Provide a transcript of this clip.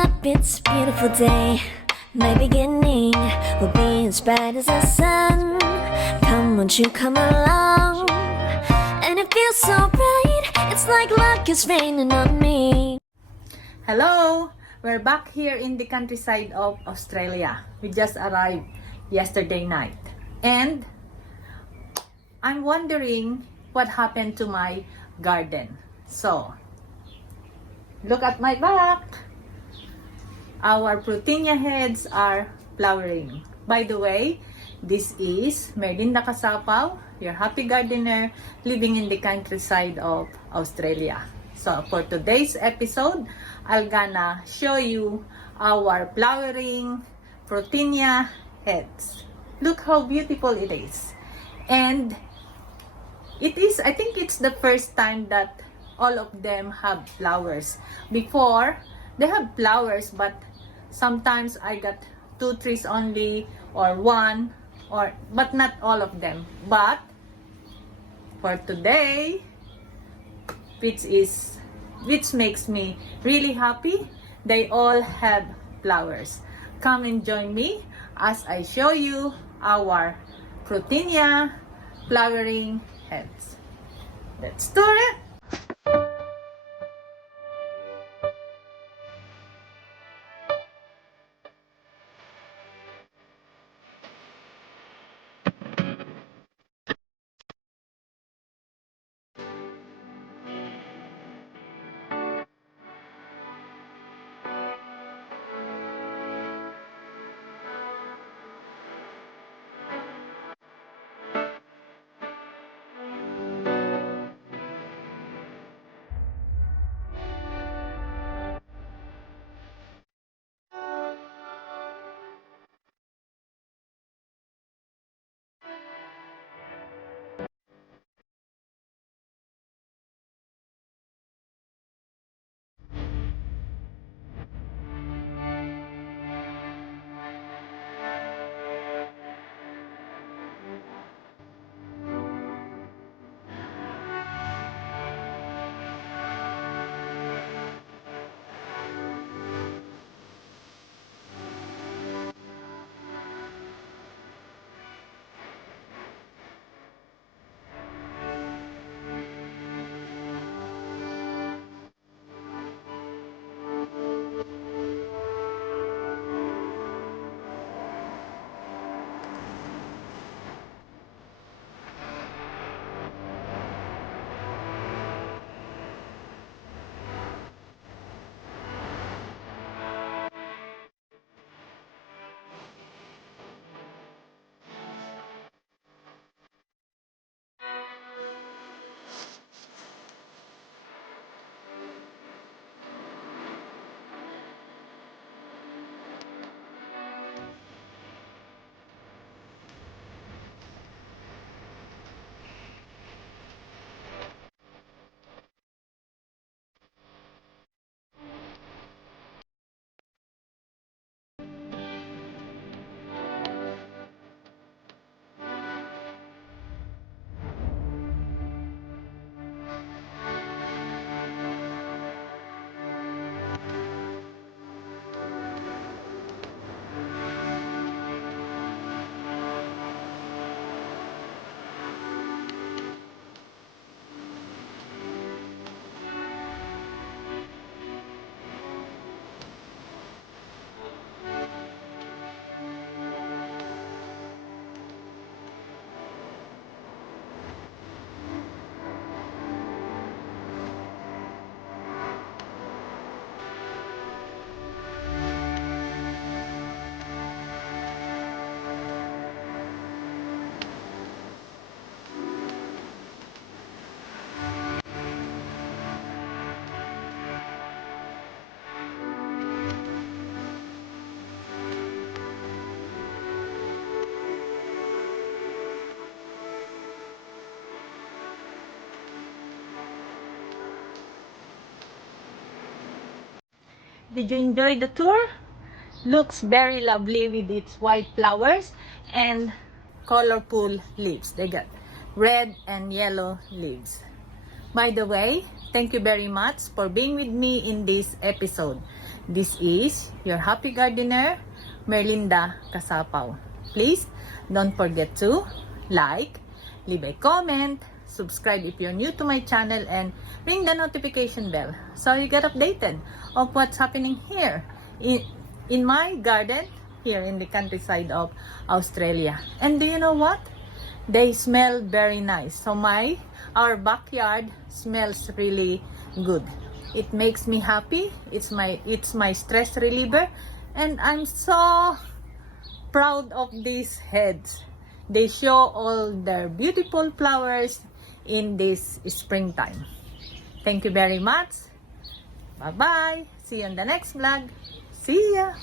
up, it's a beautiful day. My beginning will be as bright as the sun. Come, won't you come along? And it feels so bright, it's like luck is raining on me. Hello! We're back here in the countryside of Australia. We just arrived yesterday night. And I'm wondering what happened to my garden. So, look at my back. Our Protinia heads are flowering. By the way, this is Merlinda Kasapaw, your happy gardener living in the countryside of Australia. So for today's episode, I'm gonna show you our flowering Protinia heads. Look how beautiful it is. And I think it's the first time that all of them have flowers. Before, they have flowers, but sometimes I got 2 trees only or 1, but not all of them. But for today, which makes me really happy, they all have flowers. Come and join me as I show you our Protinia flowering heads. Let's do it! Did you enjoy the tour? Looks very lovely with its white flowers and colorful leaves. They got red and yellow leaves. By the way, thank you very much for being with me in this episode. This is your happy gardener, Merlinda Kasapaw. Please don't forget to like, leave a comment, subscribe if you're new to my channel, and ring the notification bell so you get updated of what's happening here in my garden here in the countryside of Australia. And do you know what? They smell very nice. So our backyard smells really good. It makes me happy. It's my stress reliever, and I'm so proud of these heads. They show all their beautiful flowers in this springtime. Thank you very much. Bye-bye. See you in the next vlog. See ya.